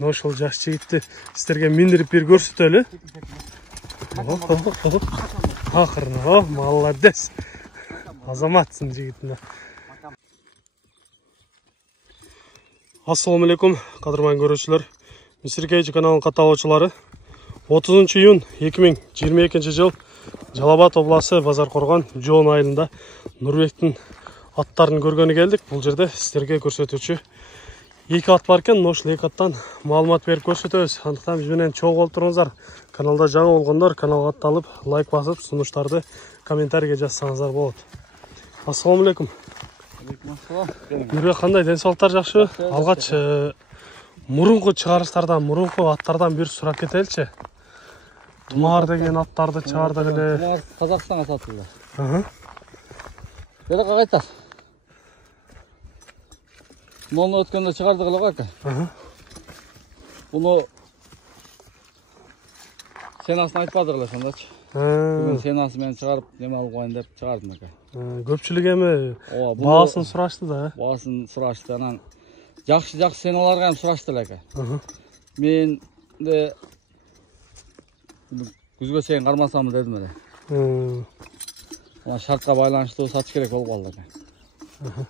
ошол жаш жигитти сиздерге миндирип бир көрсөтөлү. Акырын, молодец. Азаматсың жигитине. Ассаламу алейкум, кадырман көрүүчүлөр. Мисиркейчи каналынын катталуучулары. 30 июнь 2022 жыл Жалал-Абад обласы Базаркоргон Жоон айылында Нурбектин аттарын көргөнү келдик. Бул жерде сиздерге көрсөтүүчү эки ат бар экен. Ошол эки аттан маалымат берип көрсөтөбүз. Андыктан биз менен чогуу болуп туруңуздар. Каналда жаңы болгондор каналга атталып, лайк басып, сунуштарды комментарийге жазсаңыздар болот. Ассаламу алейкум. Нурбек, кандай, ден соолуктар жакшыбы? Алгач мурунку чыгарыштардан, мурунку аттардан бир сурап кетеличи. Тумар деген аттарды чыгардык эле. Тумар Казакстанга сатылды. Бера кайтар. Мону өткөндө чыгардык эле го ака. Буну сенасын айтпадык эле сонდачы. Бүгүн сенасы менен чыгарып, неме алып коеюн деп чыгардым ака. Көпчүлүк эми баасын сурашты да. Баасын сурашты, анан жакшы сеналарга ham сурашты эле ака. Мен де күзгө чейин кармасамбы дедим эле. Анан шартка байланыштуу сатыш керек болуп калды ака.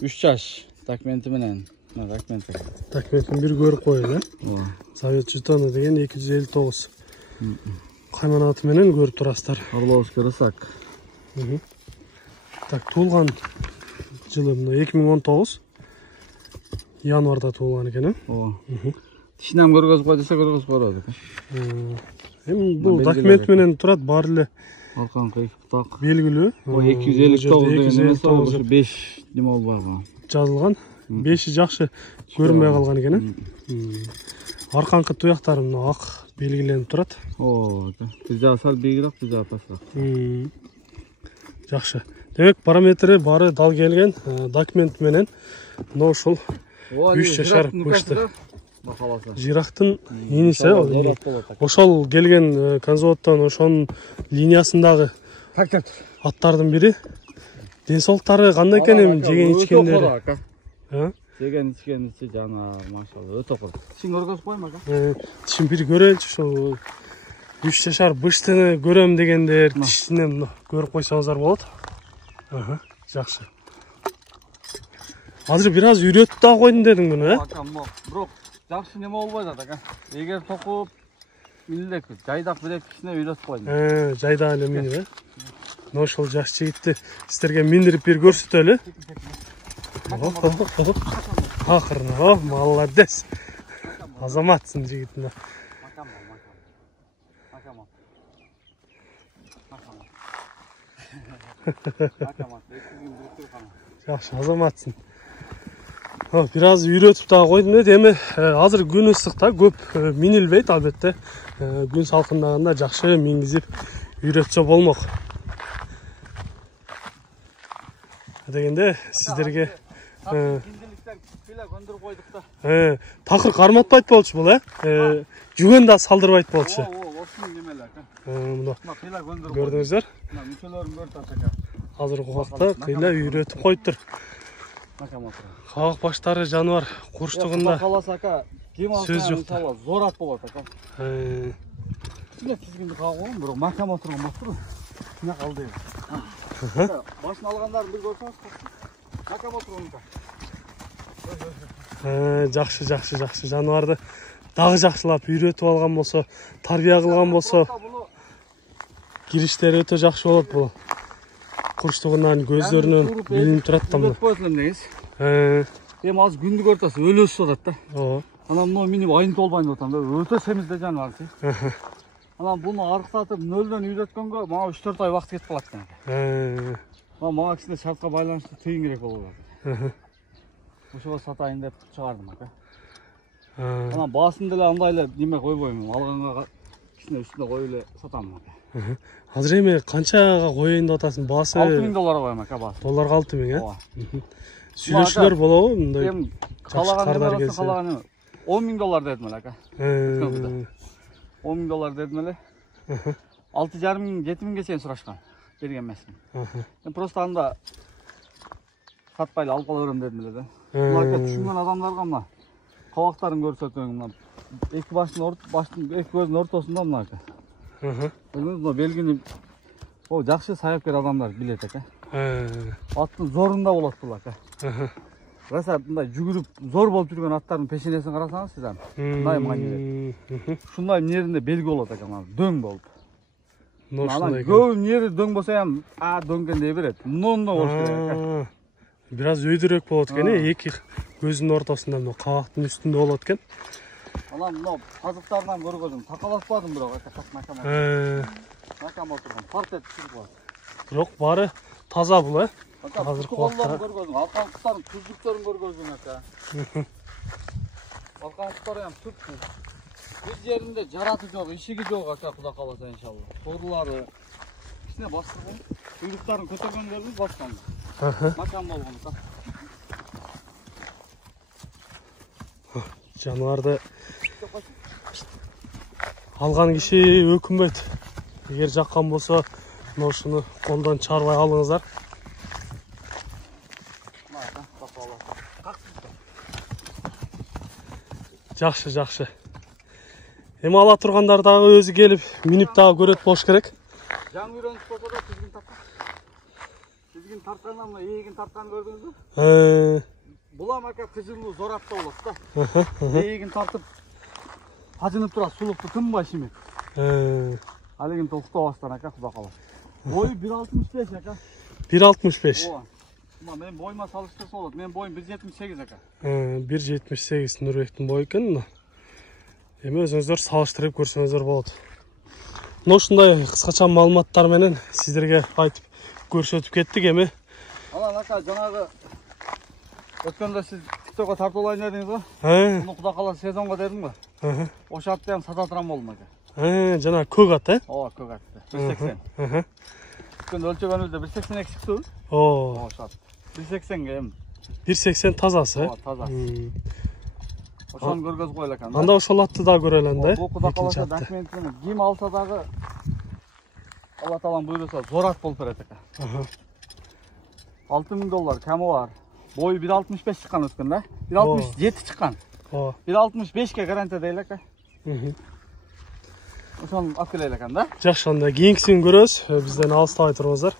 3 жаш документи менен, документин бир көрүп коелу, Совет жетону деген 259. Кайманаты менен көрүп турасыздар. Орловский рысак. Так, туулган жылы 2019 январда туулган экен, Тишинен көргөзүп кой десе көргөзүп коет экен. Эми бул документ менен турат, баары эле арканкы так белгилүү. 259 деген эмес, ошо 5 неме болуп барган. Жазылган. 5 жакшы көрүнбөй калган экен. Арканкы туяктары мына ак белгиленип турат. Биз жагы сал белгилеп, биз жагы пасак. Жакшы. Демек, параметри баары дал келген, документ менен мына ушул 3 жашар бышты. Жирактын иниси, ошол келген конзаводдон ошонун линиясындагы аттардын бири. Ден соолуктары кандай экен, эми жеген ичкендери? Жеген ичкеничи жана машалла өтө курт. Тишин көргөзүп койм ака. Тишин бир көрөлүчү, ошол 3 жашар быштыны көрөм дегендер тишинен көрүп койсоңуздар болот. Жакшы. Азыр бир аз үйрөтүп да койдум дедиң муну, Ака, бирок жакшы неме болбойт ака. Эгер токуп милдек жайдак бирек кишине үйрөтүп койдум. Жайдак эле минип, ошол жаш жигитти сиздерге миндирип бир көрсөтөлү. Акырын, молодец. Азаматсың жигитине. Жакшы, азаматсың. Бир аз үйрөтүп да койдум деп, эми азыр күн ысык да, көп минилбейт албетте. Күн салкындаганда жакшы мингизип үйрөтсө болмок. Дегенде сиздерге көндүрүп койдук да. Такыр карматпайт болчу бул, жүгөн да салдырбайт болчу. Ошол неме эле ака. Мына Кыйла көндүрүп көрдүңүздөр. Мына мүчөлөрүн көрүп атат ака. Азыркы убакта кыйла үйрөтүп коюптур. Кабак баштары жаныбар курчтугунда. Каласа ака, ким алса мисалы зор ат болот ака. Кичине тизгинди кагылган, бирок макам отурган болуптур. Кичине калды. Башын алгандарын бир көрсөңүз, макам отурган ака. Жакшы жаныбарды дагы жакшылап үйрөтүп алган болсо, тарбия кылган болсо, кириштери өтө жакшы болот бул. Курчтугунан, көздөрүнөн билинип турат да бул. Эми азыр күндү көрүп атасыз, өлөсүп атат да. Анан муну минип айнытып албайын деп атам да, өтө семизде жаныбар. Анан буну арыктатып нөлдөн үйрөткөнгө мага 3-4 ай убакыт кетип калат экен. Мага кичине шартка байланыштуу тыйын керек болуп атат. Ошого сатайын деп чыгардым ака. Анан баасын деле андай эле неме койбойм, алганга кичине үстүнө коюп эле сатам ака. Азыр эми канчага коеюн деп атасың? Баасы $6000 коем ака, баасы. Долларга 6000, Сүйлөшүүлөр болобу мындай? Эми калаган эме, калаган эме. $10.000 дедим эле ака. $10.000 дедим эле. 6.500-7.000 чейин сурашкан. Берген эмесмин. Мен просто анда сатпайлы алып кала берем дедим эле да. Мына түшүнгөн адамдарга мына Kavaqtарын көрсөтөң мына. Эки эки көздүн ортосунда мына ака. Көрдүңүз мына белгини о жакшы саяпкер адамдар билет ака. Аттын зорунда болот бул ака. Раса мындай жүгүрүп зор болуп жүргөн аттардын пешенесин карасаңыз сиз аны. Мындай маанилет. Ушундай неринде белги болот ака, мына дөң болуп. Көбүн нери дөң болсо ham дөңгөн дей берет. Мындай болуш керек ака. Бираз өйдүрөөк болот экен, эки көздүн ортосунда мына кабактын үстүндө болот экен. Анан мына казыктарынан көргөзүм. Такаласпадым бирок ака, так накам отурган. Парт этип чыгып калат. Бирок баары таза бул, Азыркы колдорун көргөзүң, алкан куттардын түздүктөрүн көргөзүң ака. Алкан куттары ham түптү. Бир жеринде жараты жок, ишиги жок ака, Кудай кааласа иншалла. Торулары кичине бастырган, куйруктарын көтөргөн көрдүңүз басканда. Макан болгон ака. Жаныбарды алган киши өкүнбөйт. Эгер жаккан болсо, ушуну колдон чыгарбай алыңыздар. Жакшы, жакшы. Эми ала тургандар дагы өзү келип, минип дагы көрөт болуш керек. Жаңы үйрөнүп болсо да тизгин тарткан. Тизгин тарткандан мына ээгин тартканын көрдүңүзбү? Бул ham ака кыжылуу зор атта болот да. Ээгин тартып ажынып турат, сулукту тынбай шимет. Алигин токтобастан ака, Кудай кааласа. Бою 1.65 ака. 1.65. Ооба. Мына мен боюма салыштырса болот. Мен боюм 1.78 ака. 1.78 Нурбектин бою экен. Эми өзүңүздөр салыштырып көрсөңүздөр болот. Мына ушундай кыскача маалыматтар менен сиздерге айтып көрсөтүп кеттик эми. Анан ака жанагы өткөндө сиз ТикТокко тартып алайын дедиңиз го. Муну Кудай кааласа сезонго дедим го. Ошо атты ham сата турам болдум ака. Жана көк ат, Ооба, көк атты. 180. Өткөндө өлчөгөнүбүздө 182 чыкты. Ошо ат. 180 эми. 180 тазасы. Таза. Ошону көргөзүп коелу экен. Анда ошол атты да көрөлүн да. Бул Кудай кааласа документин ким алса дагы Алла таалам буйруса зор ат болуп берет экен. $6000 камы бар. Бою 1.65 чыккан өткөн да. 1.67 чыккан. 1.65ке гарантия дейли экен. Ошону алып келели экен да. Жакшы, анда кийинкисин көрөбүз. Бизден алыстабай туруңуздар.